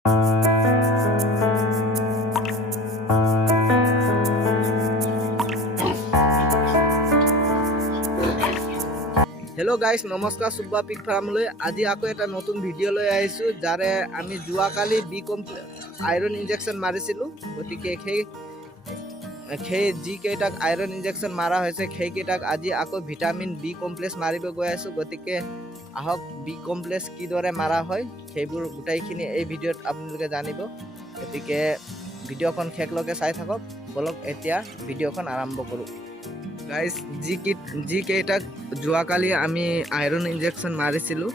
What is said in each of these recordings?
Hello guys, नमस्कार Subba pig farm आज आको एटा नतुन भिडिओ লৈ আহিছো যাৰে আমি জুৱা কালি বি আইৰন ইনজেকশন মাৰিছিলো গতিকে সেই জি কেইটাক আইৰন ইনজেকশন মাৰা হৈছে সেই কেইটাক আজি আকৌ ভিটামিন বি কমপ্লেক্স মাৰিব গৈ আছো গতিকে আহক বি কমপ্লেক্স কি দৰে মাৰা হয় সেইবোৰ গুটাইখিনি এই ভিডিওত আপোনালোকে জানিব গতিকে ভিডিওখন শেষলৈকে চাই থাকক বলক এতিয়া ভিডিওখন আৰম্ভ কৰো गाइस जी केटाक जुआ काली आमी आयरन इंजेक्शन मारिसिलु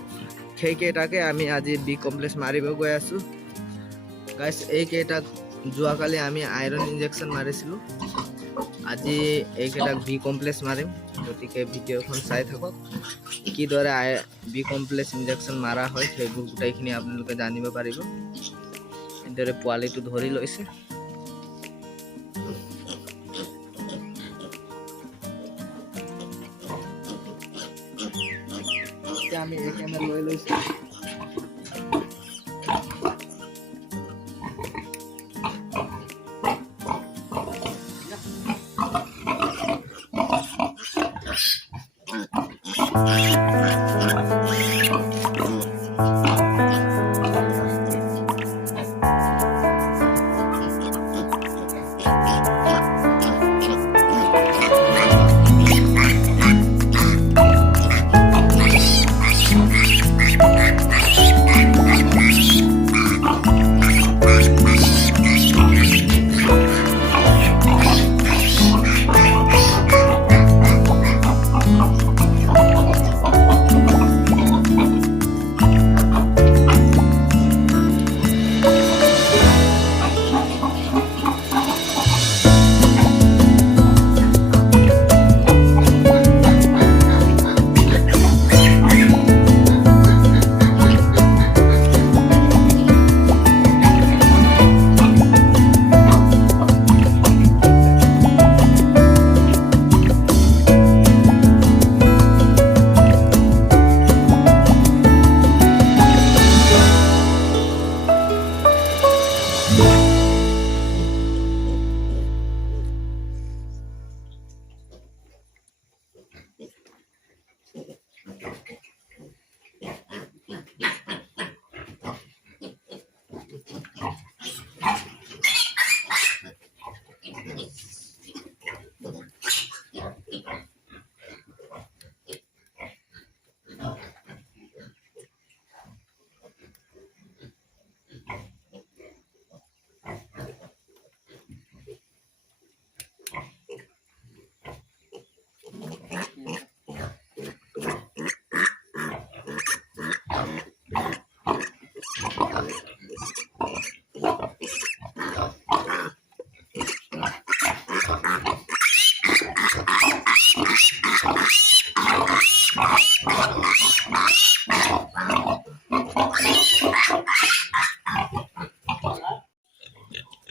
সেই কেটাকে আমি আজি বি কমপ্লেক্স মারিব গৈ আছো गाइस এই কেটাক जुआ काली आमी आयरन इंजेक्शन मारिसिलु আজি এই কেটাক বি কমপ্লেক্স মারিম গতিকে ভিডিওখন চাই থাকক কি দৰে বি কমপ্লেক্স ইনজেকশন মাৰা হয় সেইবোৰ গুটাইখিনি আপোনালোকে জানিব পাৰিব এদৰে পোৱালিটো ধৰি লৈছে আমি এই ক্যামেৰা লই লইছি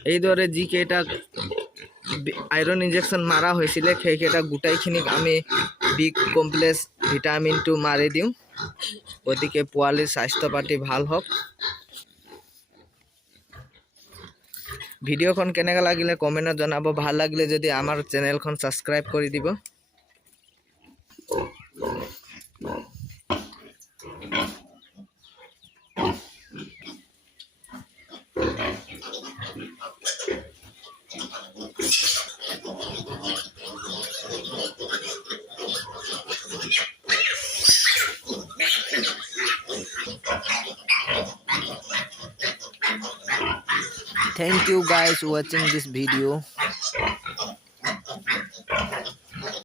এইদৰে যি কেইটা আইৰন ইনজেকশন মাৰা হৈছিলে সেই কেইটা গুটাইখিনিক আমি বি কমপ্লেক্স ভিটামিনটো মাৰি দিওঁ গতিকে পোৱালিৰ স্বাস্থ্য পাতি ভাল হওক ভিডিওখন কেনেকা লাগিলে কমেন্টত জনাব ভাল লাগিলে যদি আমাৰ চেনেলখন সাবস্ক্ৰাইব কৰি দিব Thank you guys watching this video.